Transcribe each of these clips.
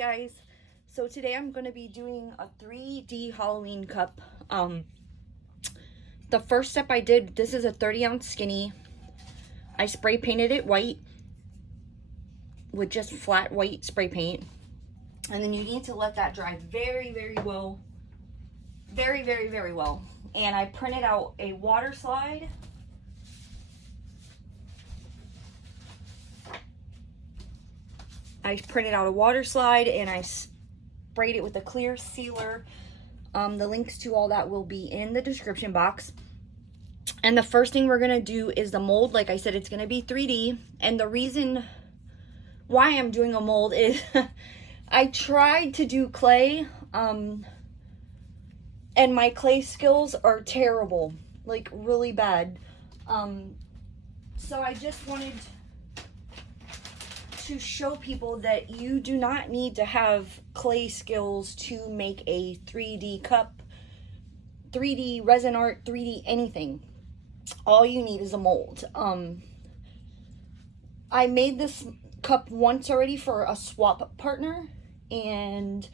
guys, so today I'm going to be doing a 3D Halloween cup. The first step I did, this is a 30-ounce skinny. I spray painted it white with just flat white spray paint, and then you need to let that dry very well, very well. And I printed out a water slide. I printed out a water slide and I sprayed it with a clear sealer. The links to all that will be in the description box. And the first thing we're going to do is the mold. Like I said, it's going to be 3D. And the reason why I'm doing a mold is I tried to do clay. And my clay skills are terrible. Like really bad. So I just wanted to show people that you do not need to have clay skills to make a 3D cup, 3D resin art, 3D anything. All you need is a mold. I made this cup once already for a swap partner, and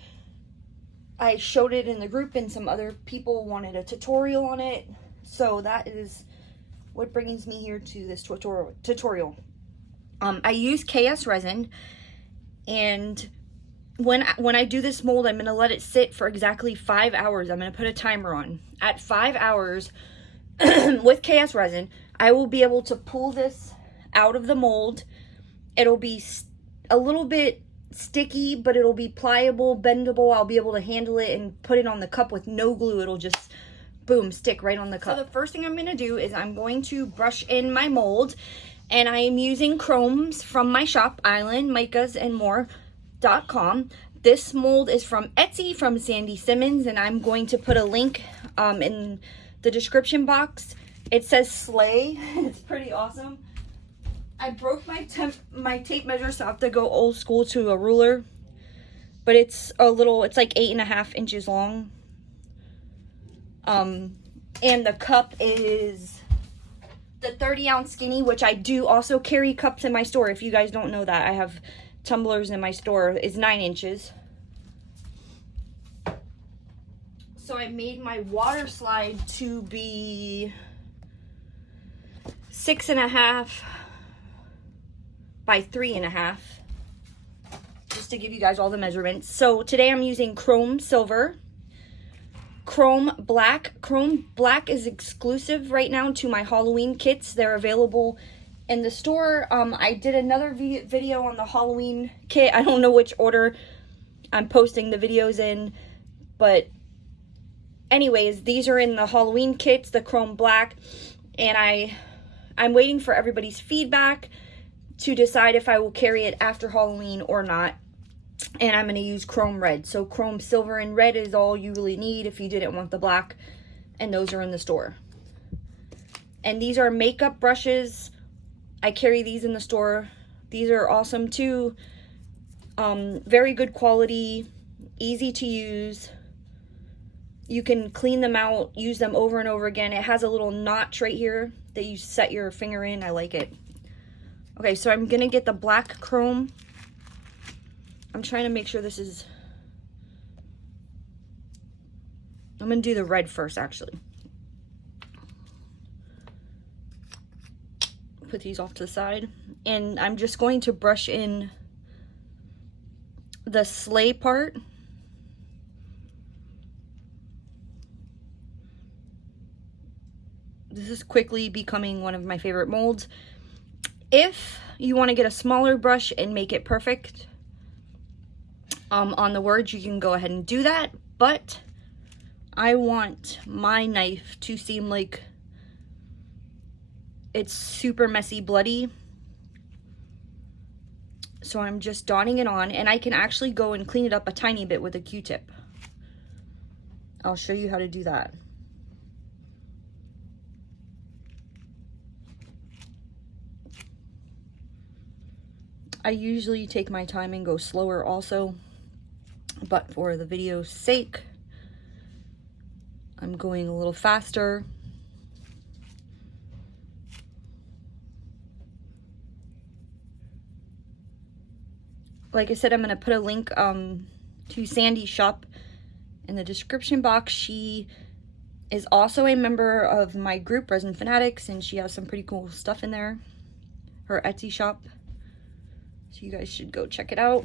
I showed it in the group, and some other people wanted a tutorial on it. So that is what brings me here to this tutorial. I use KSRESIN, and when I do this mold, I'm going to let it sit for exactly 5 hours. I'm going to put a timer on. At 5 hours with KSRESIN, I will be able to pull this out of the mold. It'll be a little bit sticky, but it'll be pliable, bendable. I'll be able to handle it and put it on the cup with no glue. It'll just, boom, stick right on the cup. So the first thing I'm going to do is I'm going to brush in my mold. And I am using chromes from my shop, Island, Micas, and more.com. This mold is from Etsy, from Sandy Simmons, and I'm going to put a link in the description box. It says Slay. It's pretty awesome. I broke my tape measure, so I have to go old school to a ruler. But it's it's like 8.5 inches long. And the cup is the 30-ounce skinny, which I do also carry cups in my store. If you guys don't know that, I have tumblers in my store. Is 9 inches. So I made my water slide to be 6.5 by 3.5, just to give you guys all the measurements. So today I'm using chrome silver, chrome black. Chrome black is exclusive right now to my Halloween kits. They're available in the store. I did another video on the Halloween kit. I don't know which order I'm posting the videos in, but anyways, these are in the Halloween kits, the chrome black, and I'm waiting for everybody's feedback to decide if I will carry it after Halloween or not. And I'm going to use chrome red. So chrome silver and red is all you really need if you didn't want the black. And those are in the store. And these are makeup brushes. I carry these in the store. These are awesome too. Very good quality. Easy to use. You can clean them out. Use them over and over again. It has a little notch right here that you set your finger in. I like it. Okay, so I'm going to get the black chrome. I'm trying to make sure this is... I'm going to do the red first, actually. Put these off to the side. And I'm just going to brush in the sleigh part. This is quickly becoming one of my favorite molds. If you want to get a smaller brush and make it perfect on the words, you can go ahead and do that. But I want my knife to seem like it's super messy, bloody. So I'm just dotting it on, and I can actually go and clean it up a tiny bit with a Q-tip. I'll show you how to do that. I usually take my time and go slower also, but for the video's sake, I'm going a little faster. like I said, I'm going to put a link to Sandy's shop in the description box. She is also a member of my group, Resin Fanatics, and she has some pretty cool stuff in there. Her Etsy shop. So you guys should go check it out.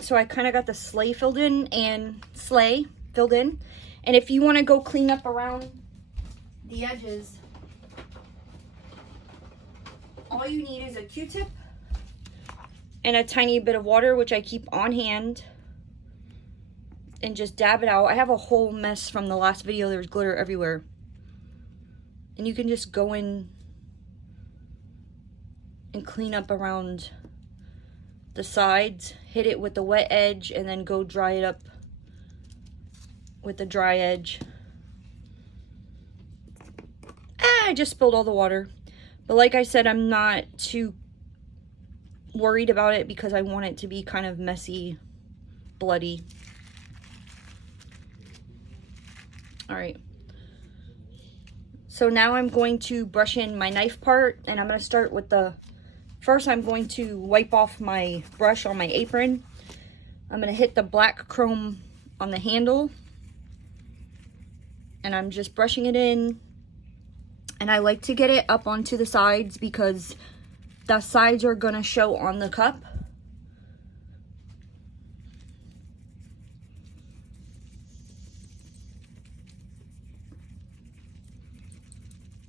So I kind of got the sleigh filled in. And if you want to go clean up around the edges, all you need is a Q-tip and a tiny bit of water, which I keep on hand, and just dab it out. I have a whole mess from the last video. There's glitter everywhere. And you can just go in and clean up around the sides, hit it with the wet edge, and then go dry it up with the dry edge. I just spilled all the water. But like I said, I'm not too worried about it because I want it to be kind of messy, bloody. All right. So now I'm going to brush in my knife part, and I'm going to start with first I'm going to wipe off my brush on my apron. I'm going to hit the black chrome on the handle, and I'm just brushing it in. And I like to get it up onto the sides because the sides are going to show on the cup.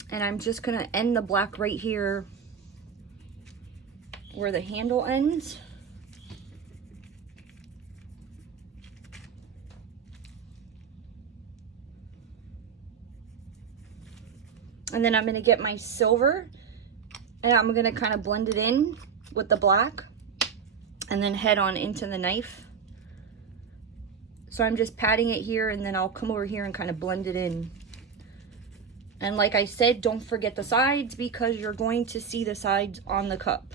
And I'm just going to end the black right here where the handle ends. And then I'm going to get my silver, and I'm going to kind of blend it in with the black and then head on into the knife. So I'm just patting it here, and then I'll come over here and kind of blend it in. And like I said, don't forget the sides because you're going to see the sides on the cup.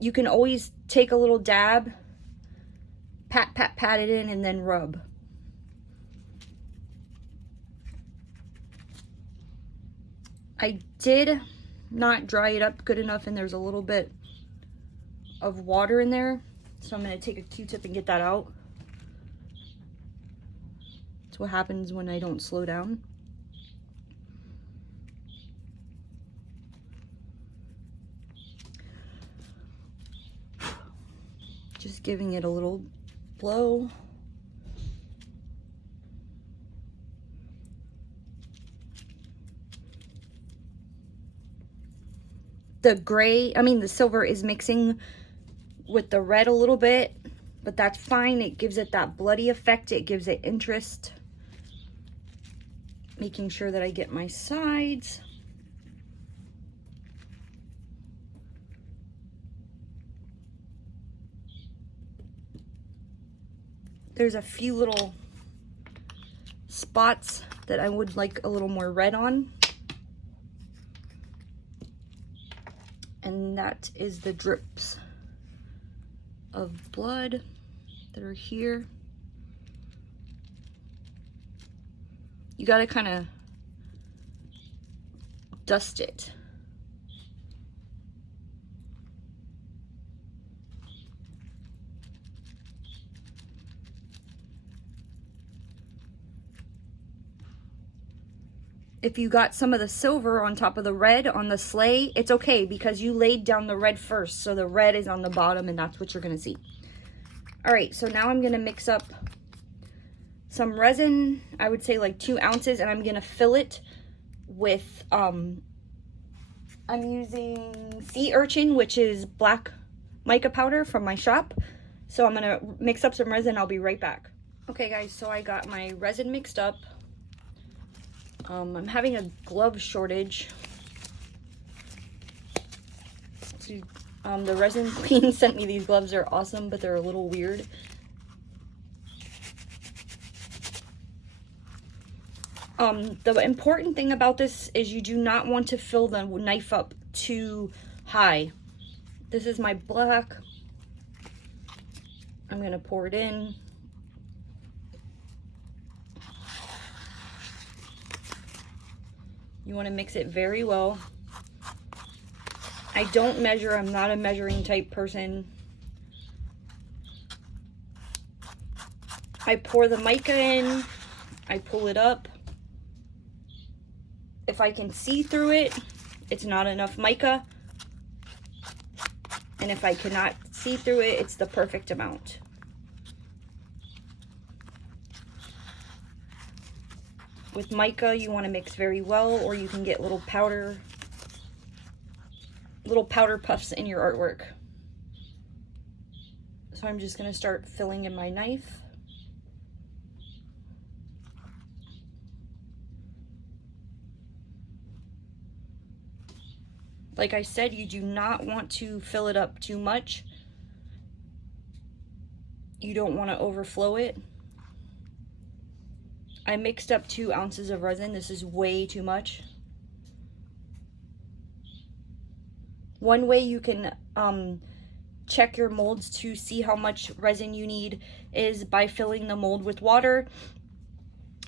You can always take a little dab, pat it in, and then rub. I did not dry it up good enough, and there's a little bit of water in there. So I'm going to take a Q-tip and get that out. That's what happens when I don't slow down. Just giving it a little blow. The silver is mixing with the red a little bit, but that's fine. It gives it that bloody effect. It gives it interest. Making sure that I get my sides. There's a few little spots that I would like a little more red on. And that is the drips of blood that are here. You gotta kind of dust it. If you got some of the silver on top of the red on the sleigh, it's okay because you laid down the red first. So the red is on the bottom, and that's what you're going to see. All right, so now I'm going to mix up some resin. I would say like 2 ounces, and I'm going to fill it with, I'm using sea urchin, which is black mica powder from my shop. So I'm going to mix up some resin. I'll be right back. Okay, guys, so I got my resin mixed up. I'm having a glove shortage. The resin queen sent me these gloves. They're awesome, but they're a little weird. The important thing about this is you do not want to fill the knife up too high. This is my black. I'm going to pour it in. You want to mix it very well. I don't measure. I'm not a measuring type person. I pour the mica in. I pull it up. If I can see through it, it's not enough mica. And if I cannot see through it, it's the perfect amount. With mica, you want to mix very well, or you can get little powder puffs in your artwork. So I'm just going to start filling in my knife. Like I said, you do not want to fill it up too much. You don't want to overflow it. I mixed up 2 ounces of resin. This is way too much. One way you can check your molds to see how much resin you need is by filling the mold with water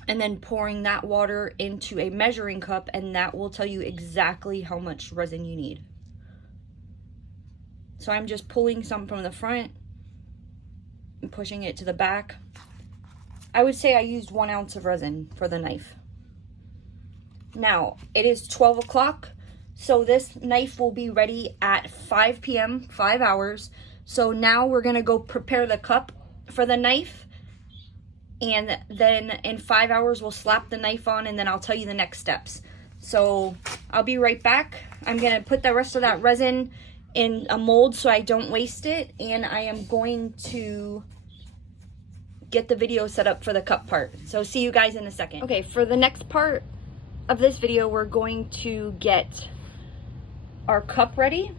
and then pouring that water into a measuring cup, and that will tell you exactly how much resin you need. So I'm just pulling some from the front and pushing it to the back. I would say I used 1 ounce of resin for the knife. Now, it is 12 o'clock, so this knife will be ready at 5 p.m., 5 hours. So now we're gonna go prepare the cup for the knife, and then in 5 hours we'll slap the knife on, and then I'll tell you the next steps. So I'll be right back. I'm gonna put the rest of that resin in a mold so I don't waste it, and I am going to get the video set up for the cup part. So see you guys in a second. Okay, for the next part of this video, we're going to get our cup ready.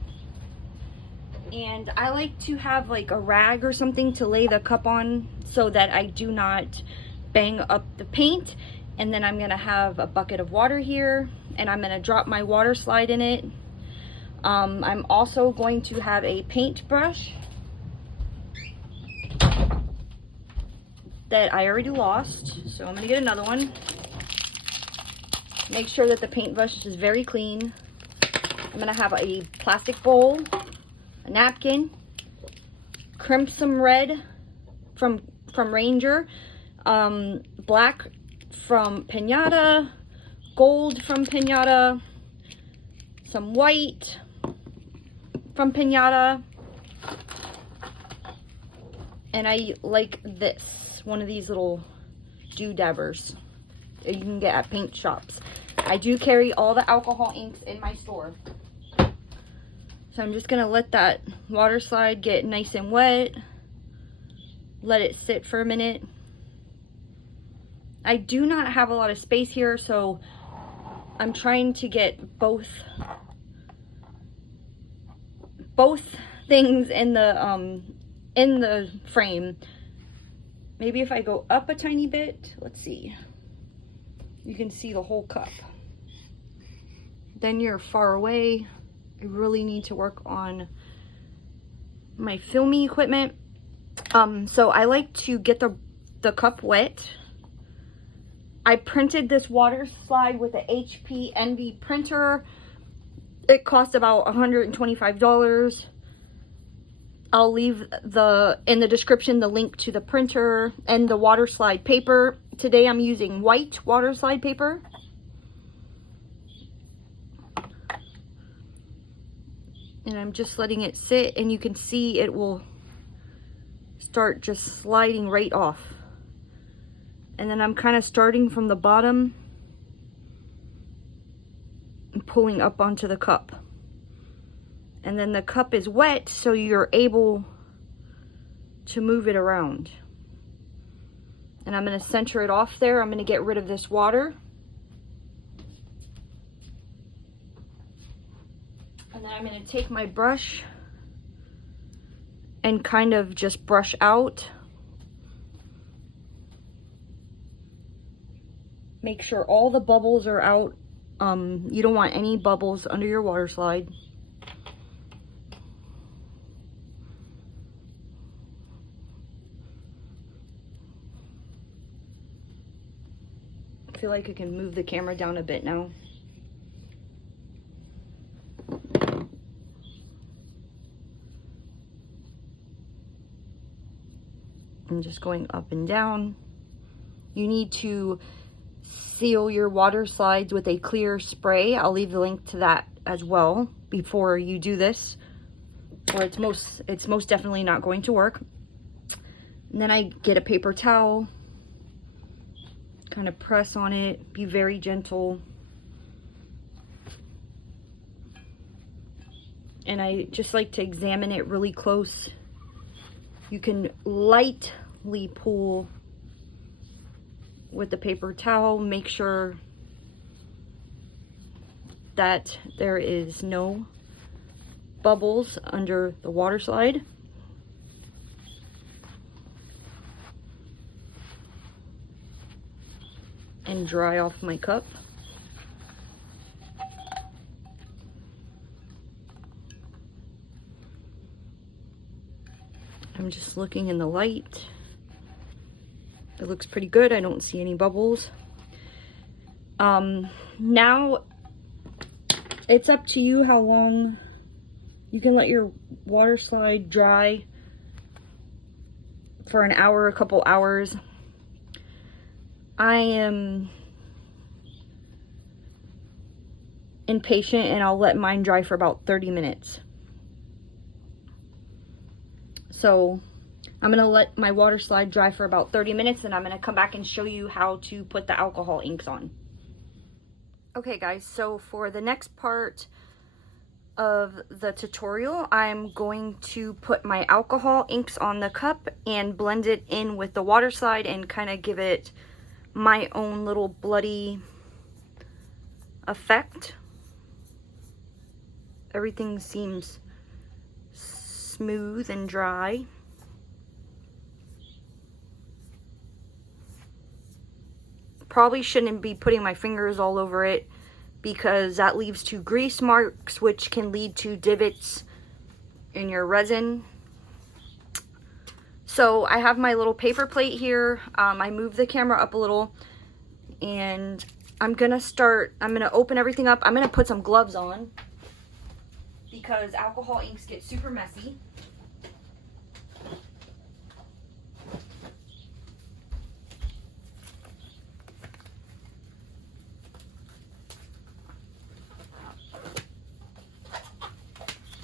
And I like to have like a rag or something to lay the cup on so that I do not bang up the paint. And then I'm gonna have a bucket of water here, and I'm gonna drop my water slide in it. I'm also going to have a paintbrush that I already lost, so I'm gonna get another one. Make sure that the paintbrush is very clean. I'm gonna have a plastic bowl, a napkin, crimson red from Ranger, black from Pinata, gold from Pinata, some white from Pinata, and I like this, one of these little doodabbers you can get at paint shops. I do carry all the alcohol inks in my store. So I'm just gonna let that water slide get nice and wet. Let it sit for a minute. I do not have a lot of space here, so I'm trying to get both things in the frame. Maybe if I go up a tiny bit, let's see. You can see the whole cup. Then you're far away. I really need to work on my filming equipment. So I like to get the cup wet. I printed this water slide with a HP Envy printer. It cost about $125. I'll leave in the description the link to the printer and the water slide paper. Today I'm using white water slide paper. And I'm just letting it sit, and you can see it will start just sliding right off. And then I'm kind of starting from the bottom and pulling up onto the cup. And then the cup is wet, so you're able to move it around. And I'm going to center it off there. I'm going to get rid of this water. And then I'm going to take my brush and kind of just brush out. Make sure all the bubbles are out. You don't want any bubbles under your water slide. I feel like I can move the camera down a bit now. I'm just going up and down. You need to seal your water slides with a clear spray. I'll leave the link to that as well before you do this, or it's most definitely not going to work. And then I get a paper towel, kind of press on it, be very gentle. And I just like to examine it really close. You can lightly pull with the paper towel, make sure that there is no bubbles under the water slide. And dry off my cup. I'm just looking in the light. It looks pretty good. I don't see any bubbles. Now it's up to you how long you can let your water slide dry for an hour, a couple hours. I am impatient and I'll let mine dry for about 30 minutes. So I'm gonna let my water slide dry for about 30 minutes and I'm gonna come back and show you how to put the alcohol inks on. Okay guys, so for the next part of the tutorial, I'm going to put my alcohol inks on the cup and blend it in with the water slide and kind of give it my own little bloody effect. Everything seems smooth and dry. Probably shouldn't be putting my fingers all over it because that leads to grease marks, which can lead to divots in your resin. So I have my little paper plate here. I moved the camera up a little and I'm gonna open everything up. I'm gonna put some gloves on because alcohol inks get super messy.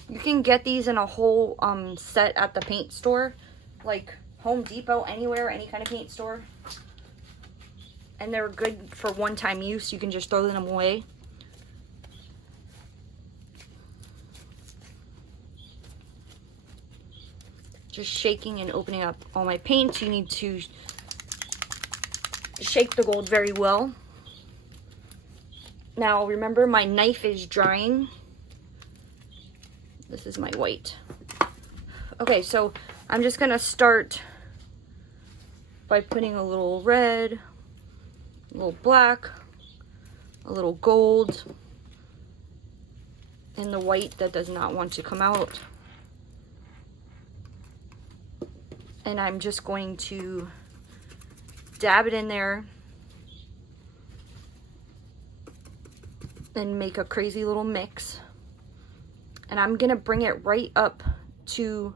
You can get these in a whole set at the paint store, like Home Depot, anywhere, any kind of paint store. And they're good for one-time use. You can just throw them away. Just shaking and opening up all my paints. You need to shake the gold very well. Now remember, my knife is drying. This is my white. Okay, so I'm just gonna start by putting a little red, a little black, a little gold, and the white that does not want to come out. And I'm just going to dab it in there and make a crazy little mix. And I'm gonna bring it right up to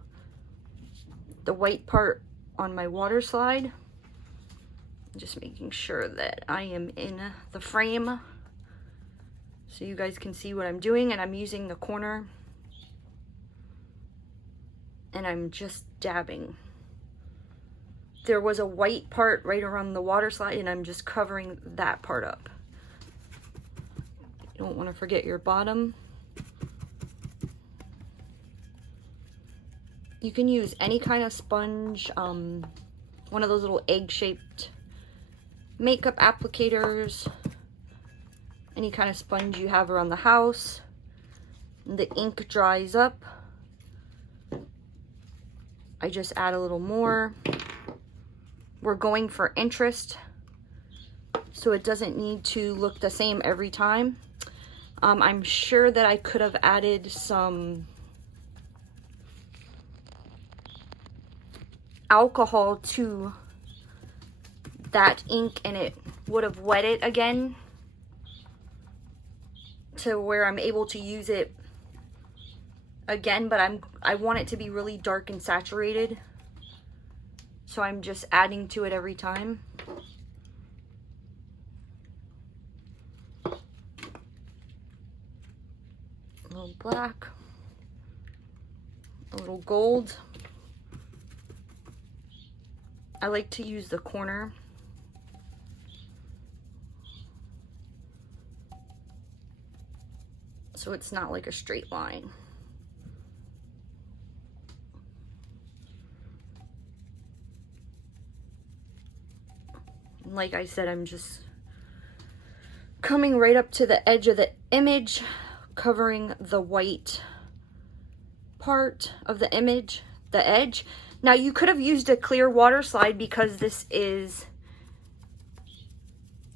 the white part on my water slide. Just making sure that I am in the frame so you guys can see what I'm doing. And I'm using the corner and I'm just dabbing. There was a white part right around the water slide and I'm just covering that part up. You don't want to forget your bottom. You can use any kind of sponge, one of those little egg-shaped makeup applicators, any kind of sponge you have around the house. The ink dries up. I just add a little more. We're going for interest, so it doesn't need to look the same every time. I'm sure that I could have added some alcohol to that ink and it would have wet it again to where I'm able to use it again, but I want it to be really dark and saturated. So I'm just adding to it every time. A little black, a little gold. I like to use the corner. So it's not like a straight line. Like I said, I'm just coming right up to the edge of the image, covering the white part of the image, the edge. Now you could have used a clear water slide because this is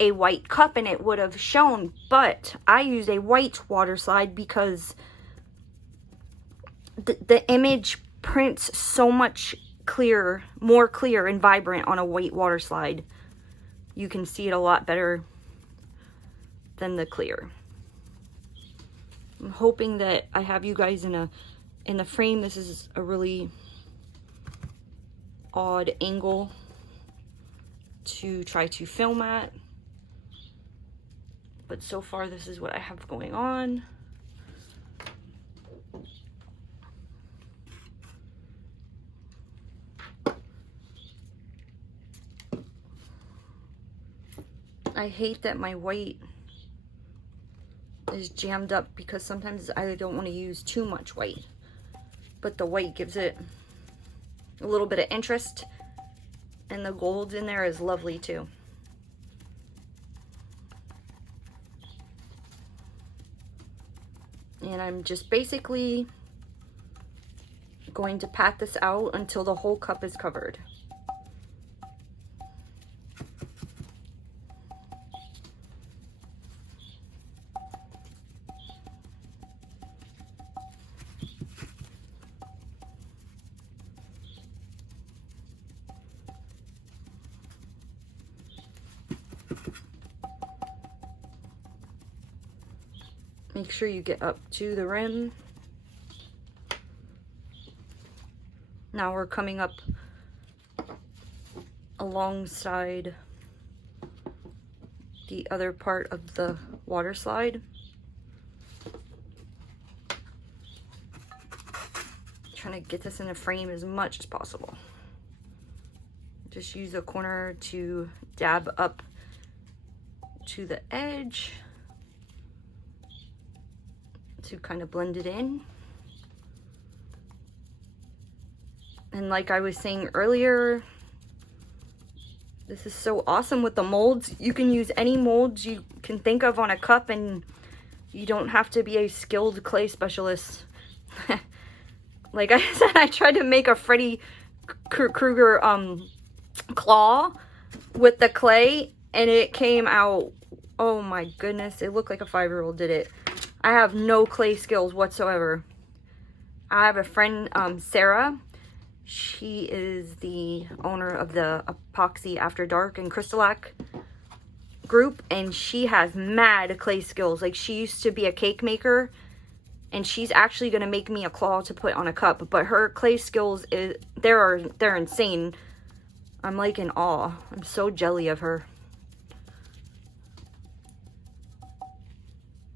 a white cup and it would have shown, but I used a white water slide because the image prints so much clearer, more clear and vibrant on a white water slide. You can see it a lot better than the clear. I'm hoping that I have you guys in the frame. This is a really odd angle to try to film at. But so far, this is what I have going on. I hate that my white is jammed up because sometimes I don't want to use too much white. But the white gives it a little bit of interest, and the gold in there is lovely too. And I'm just basically going to pat this out until the whole cup is covered. Make sure you get up to the rim. Now we're coming up alongside the other part of the water slide. Trying to get this in the frame as much as possible. Just use a corner to dab up to the edge to kind of blend it in. And like I was saying earlier, this is so awesome with the molds. You can use any molds you can think of on a cup, and you don't have to be a skilled clay specialist. Like I said, I tried to make a Freddy Krueger claw with the clay, and it came out, oh my goodness, it looked like a 5-year-old did it. I have no clay skills whatsoever. I have a friend, Sarah. She is the owner of the Epoxy After Dark and Crystalac group, and she has mad clay skills. Like, she used to be a cake maker, and she's actually going to make me a claw to put on a cup. But her clay skills, they're insane. I'm like in awe. I'm so jelly of her.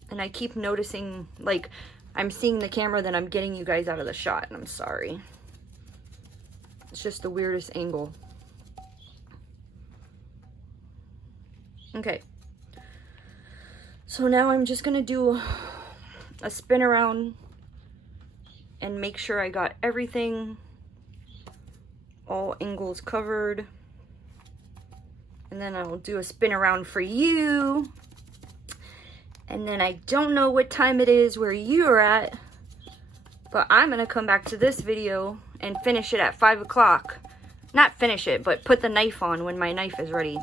And I keep noticing, like, I'm seeing the camera, then I'm getting you guys out of the shot, and I'm sorry. It's just the weirdest angle. Okay. So now I'm just going to do a spin around and make sure I got everything, all angles covered. And then I'll do a spin around for you. And then I don't know what time it is where you're at, but I'm going to come back to this video and finish it at 5 o'clock. Not finish it, but put the knife on when my knife is ready.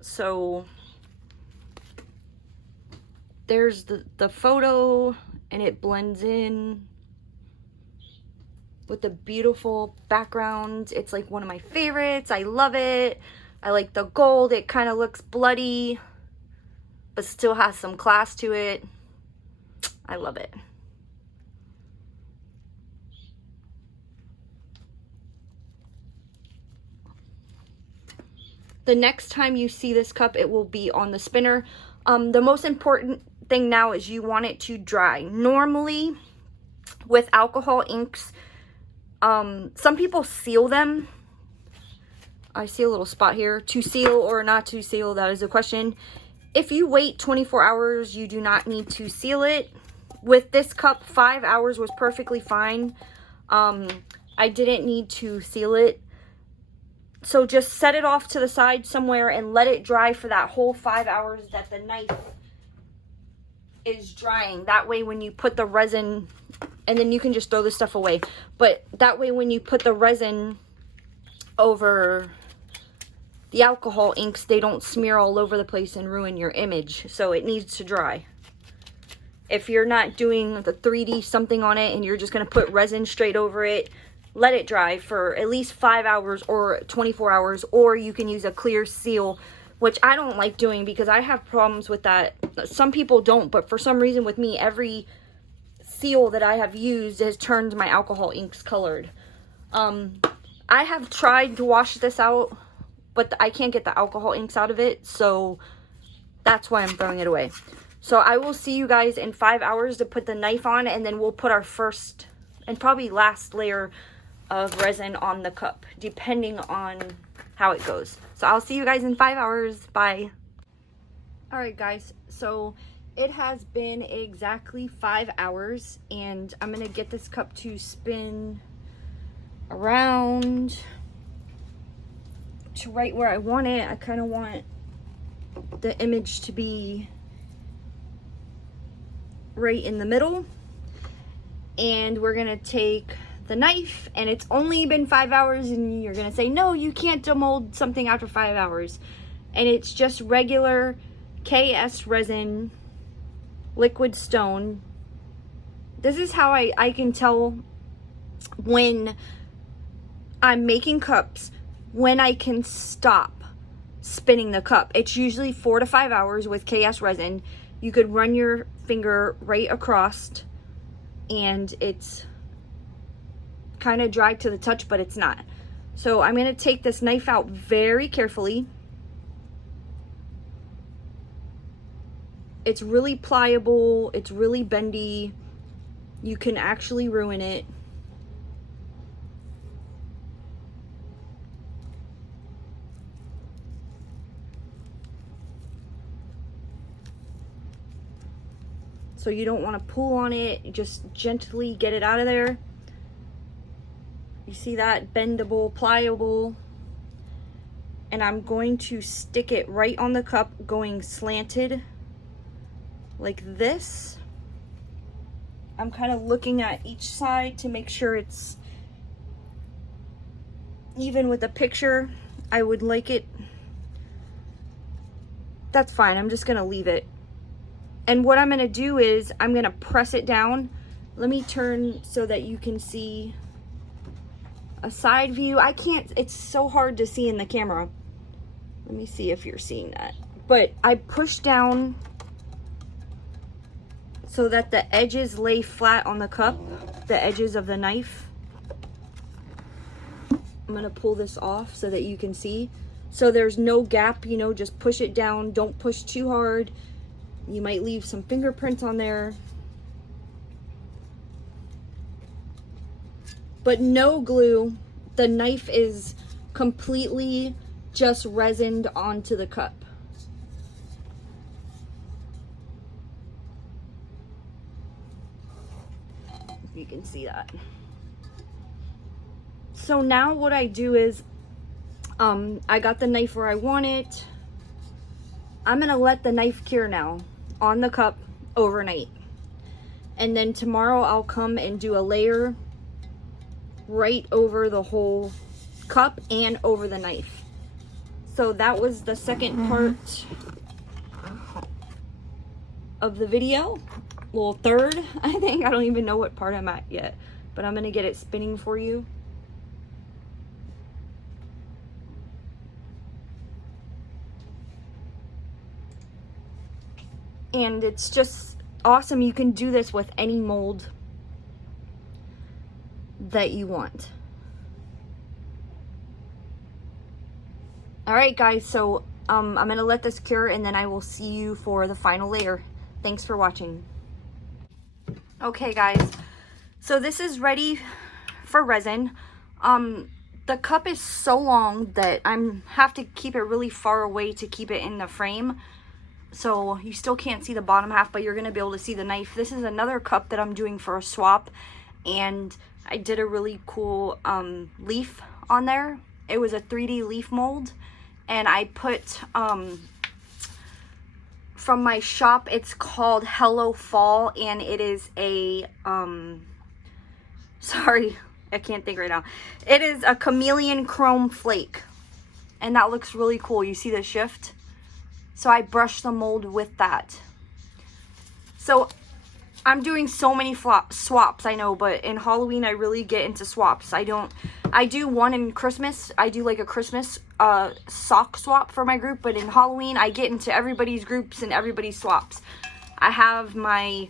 So there's the photo, and it blends in with the beautiful background. It's like one of my favorites. I love it. I like the gold. It kind of looks bloody, but still has some class to it. I love it. the next time you see this cup, it will be on the spinner. The most important thing now is you want it to dry. Normally, with alcohol inks, some people seal them. I see a little spot here. To seal or not to seal, that is a question. If you wait 24 hours, you do not need to seal it. With this cup, 5 hours was perfectly fine. I didn't need to seal it. So just set it off to the side somewhere and let it dry for that whole 5 hours that the knife is drying. That way when you put the resin, and then you can just throw this stuff away. But that way when you put the resin over the alcohol inks, they don't smear all over the place and ruin your image. So it needs to dry. If you're not doing the 3D something on it and you're just going to put resin straight over it, let it dry for at least 5 hours or 24 hours, or you can use a clear seal, which I don't like doing because I have problems with that. Some people don't, but for some reason with me, every seal that I have used has turned my alcohol inks colored. I have tried to wash this out, but I can't get the alcohol inks out of it, so that's why I'm throwing it away. So I will see you guys in 5 hours to put the knife on, and then we'll put our first and probably last layer of resin on the cup, depending on how it goes. So I'll see you guys in 5 hours. Bye. All right, guys. So it has been exactly 5 hours, and I'm going to get this cup to spin around to right where I want it. I kind of want the image to be right in the middle. And we're going to take the knife, and it's only been 5 hours, and you're going to say, no, you can't demold something after 5 hours. And it's just regular KSRESIN liquid stone. This is how I can tell when I'm making cups, when I can stop spinning the cup. It's usually 4 to 5 hours with KSRESIN. You could run your finger right across and it's kind of dry to the touch, but it's not. So I'm going to take this knife out very carefully. It's really pliable. It's really bendy. You can actually ruin it. So you don't want to pull on it. Just gently get it out of there. You see that? Bendable, pliable. And I'm going to stick it right on the cup, going slanted like this. I'm kind of looking at each side to make sure it's even with the picture. I would like it. That's fine. I'm just going to leave it. And what I'm going to do is I'm going to press it down. Let me turn so that you can see a side view. I can't, it's so hard to see in the camera. Let me see if you're seeing that. But I push down so that the edges lay flat on the cup, the edges of the knife. I'm going to pull this off so that you can see. So there's no gap, you know, just push it down. Don't push too hard. You might leave some fingerprints on there. But no glue. The knife is completely just resined onto the cup. You can see that. So now what I do is, I got the knife where I want it. I'm gonna let the knife cure now on the cup overnight. And then tomorrow I'll come and do a layer right over the whole cup and over the knife. So that was the second part of the video. Well, third, I think. I don't even know what part I'm at yet, but I'm gonna get it spinning for you. And it's just awesome. You can do this with any mold that you want. All right, guys, so I'm gonna let this cure and then I will see you for the final layer. Thanks for watching. Okay, guys, so this is ready for resin. The cup is so long that I'm have to keep it really far away to keep it in the frame. So you still can't see the bottom half, but you're gonna be able to see the knife. This is another cup that I'm doing for a swap, and I did a really cool leaf on there. It was a 3D leaf mold, and I put from my shop, it's called Hello Fall, and it is a sorry, I can't think right now. It is a chameleon chrome flake, and that looks really cool. You see the shift? So I brushed the mold with that. So I'm doing so many swaps, I know, but in Halloween I really get into swaps. I do one in Christmas. I do like a Christmas sock swap for my group, but in Halloween I get into everybody's groups and everybody's swaps. I have my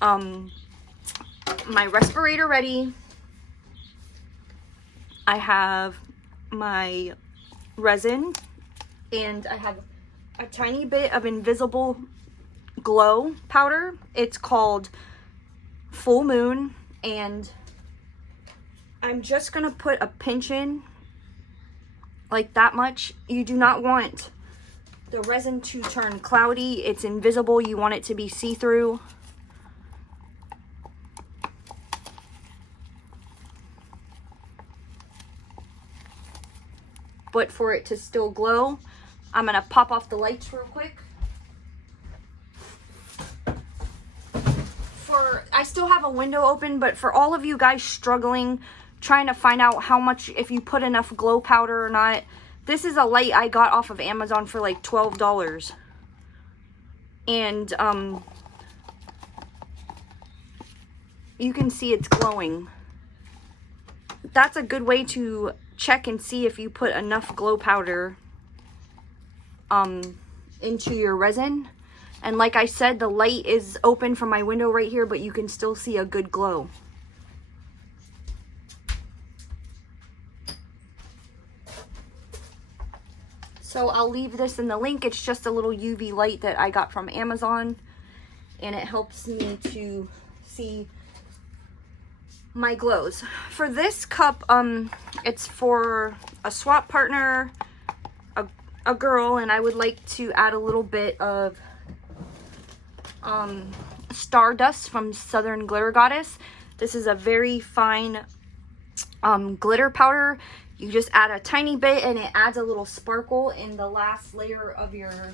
my respirator ready. I have my resin, and I have a tiny bit of invisible glow powder. It's called Full Moon, and I'm just gonna put a pinch in, like that much. You do not want the resin to turn cloudy. It's invisible. You want it to be see-through. But for it to still glow, I'm gonna pop off the lights real quick. I still have a window open, but for all of you guys struggling, trying to find out how much, if you put enough glow powder or not, this is a light I got off of Amazon for like $12. And you can see it's glowing. That's a good way to check and see if you put enough glow powder into your resin. And like I said, the light is open from my window right here, but you can still see a good glow. So I'll leave this in the link. It's just a little UV light that I got from Amazon, and it helps me to see my glows. For this cup, it's for a swap partner, a girl, and I would like to add a little bit of Stardust from Southern Glitter Goddess. This is a very fine glitter powder. You just add a tiny bit and it adds a little sparkle in the last layer of your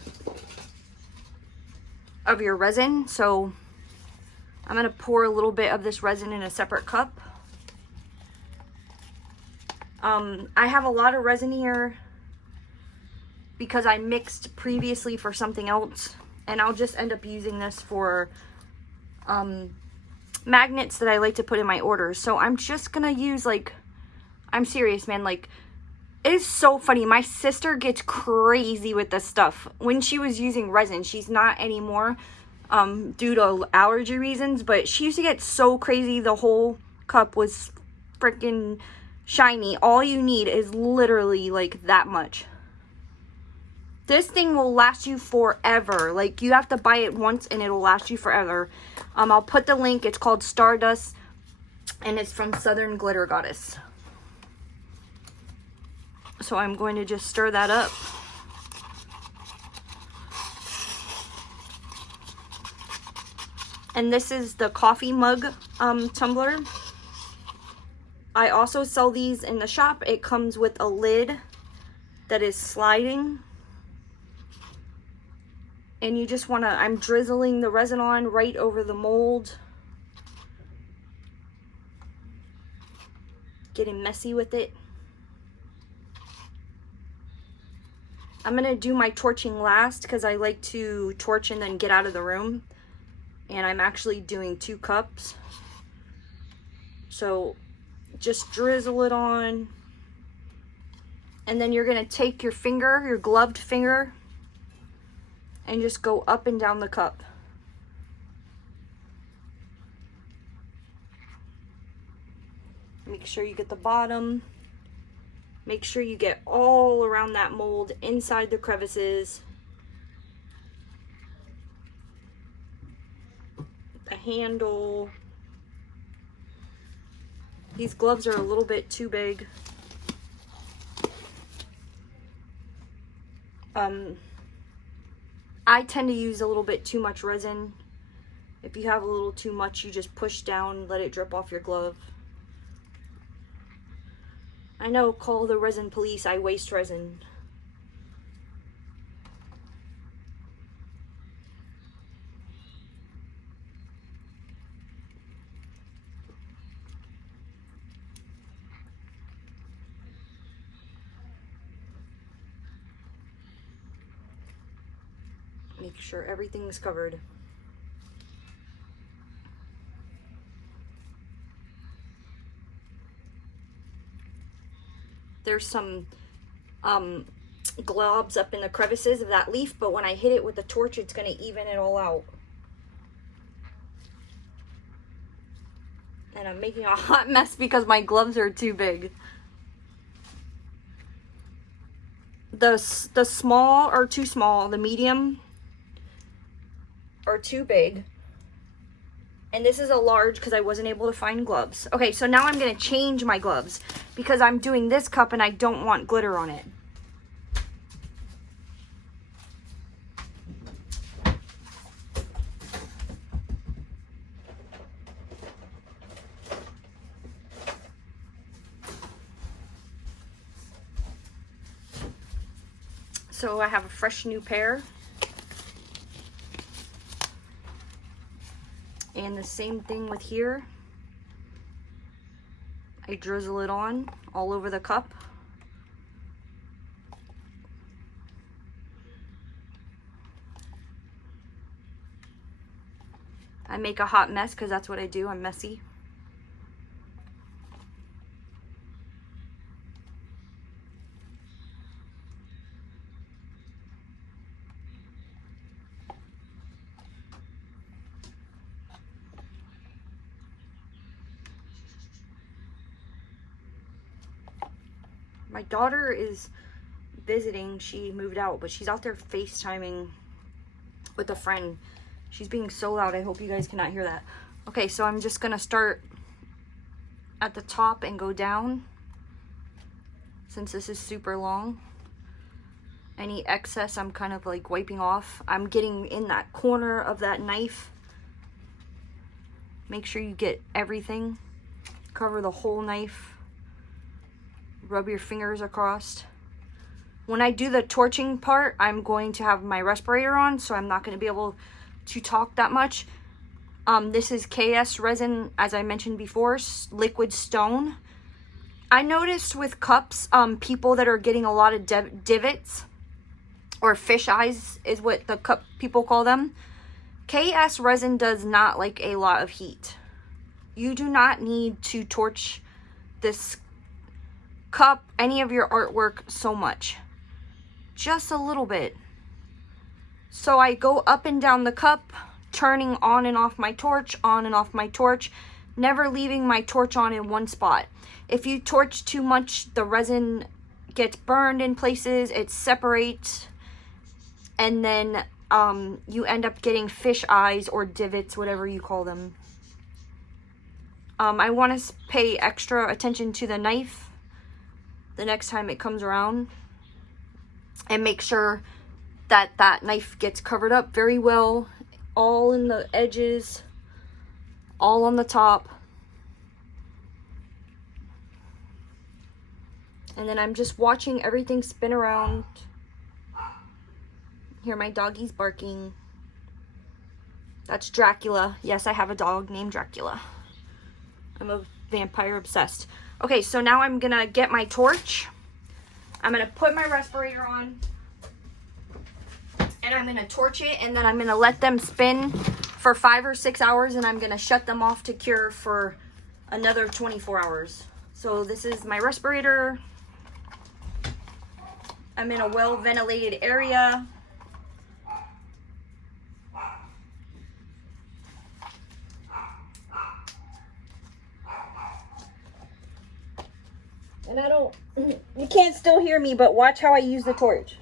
resin. So I'm going to pour a little bit of this resin in a separate cup. I have a lot of resin here because I mixed previously for something else, and I'll just end up using this for magnets that I like to put in my orders. So I'm just gonna use, like, I'm serious, man, like, it is so funny. My sister gets crazy with this stuff. When she was using resin, she's not anymore due to allergy reasons, but she used to get so crazy. The whole cup was freaking shiny. All you need is literally like that much. This thing will last you forever. Like, you have to buy it once and it'll last you forever. I'll put the link. It's called Stardust, and it's from Southern Glitter Goddess. So I'm going to just stir that up. And this is the coffee mug tumbler. I also sell these in the shop. It comes with a lid that is sliding. And you just want to, I'm drizzling the resin on right over the mold. Getting messy with it. I'm going to do my torching last because I like to torch and then get out of the room. And I'm actually doing 2 cups. So just drizzle it on. And then you're going to take your finger, your gloved finger, and just go up and down the cup. Make sure you get the bottom. Make sure you get all around that mold, inside the crevices. The handle. These gloves are a little bit too big. I tend to use a little bit too much resin. If you have a little too much, you just push down, let it drip off your glove. I know, call the resin police, I waste resin. Make sure everything's covered. There's some globs up in the crevices of that leaf, but when I hit it with the torch, it's going to even it all out. And I'm making a hot mess because my gloves are too big. The small are too small, the medium are too big. And this is a large because I wasn't able to find gloves. Okay, so now I'm going to change my gloves because I'm doing this cup and I don't want glitter on it. So I have a fresh new pair. And the same thing with here. I drizzle it on all over the cup. I make a hot mess because that's what I do. I'm messy. My daughter is visiting. She moved out, but she's out there FaceTiming with a friend. She's being so loud. I hope you guys cannot hear that. Okay, so I'm just going to start at the top and go down since this is super long. Any excess I'm kind of like wiping off. I'm getting in that corner of that knife. Make sure you get everything. Cover the whole knife. Rub your fingers across. When I do the torching part, I'm going to have my respirator on, so I'm not going to be able to talk that much. This is KSRESIN, as I mentioned before, liquid stone. I noticed with cups, people that are getting a lot of divots, or fish eyes is what the cup people call them. KSRESIN does not like a lot of heat. You do not need to torch this cup, any of your artwork so much. Just a little bit. So I go up and down the cup, turning on and off my torch, on and off my torch, never leaving my torch on in one spot. If you torch too much, the resin gets burned in places, it separates, and then you end up getting fish eyes or divots, whatever you call them. I want to pay extra attention to the knife the next time it comes around, and make sure that that knife gets covered up very well, all in the edges, all on the top. And then I'm just watching everything spin around. Here, my doggy's barking. That's Dracula. Yes, I have a dog named Dracula. I'm a vampire obsessed. Okay, so now I'm gonna get my torch. I'm gonna put my respirator on, and I'm gonna torch it, and then I'm gonna let them spin for 5 or 6 hours, and I'm gonna shut them off to cure for another 24 hours. So this is my respirator. I'm in a well-ventilated area. And I don't You can't still hear me, but watch how I use the torch.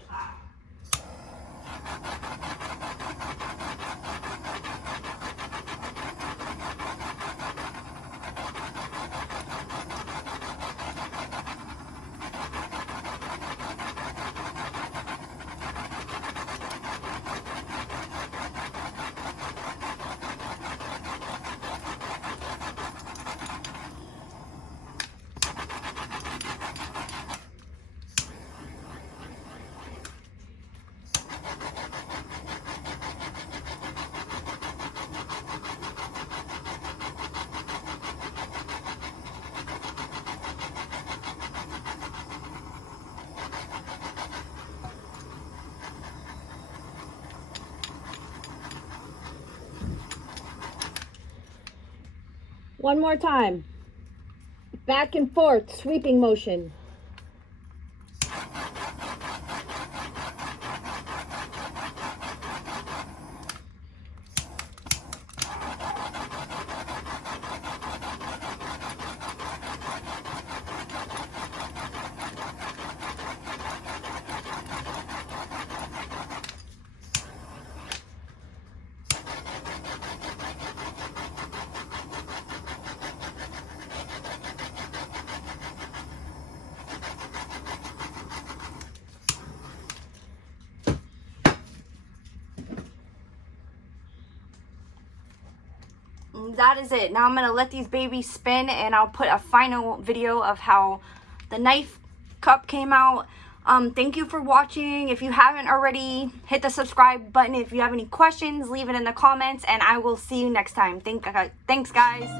One more time. Back and forth, sweeping motion. That is it. Now I'm going to let these babies spin, and I'll put a final video of how the knife cup came out. Thank you for watching. If you haven't already, hit the subscribe button. If you have any questions, leave it in the comments, and I will see you next time. Thanks, guys.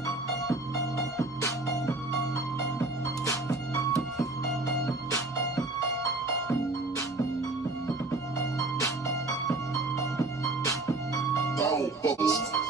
Folks.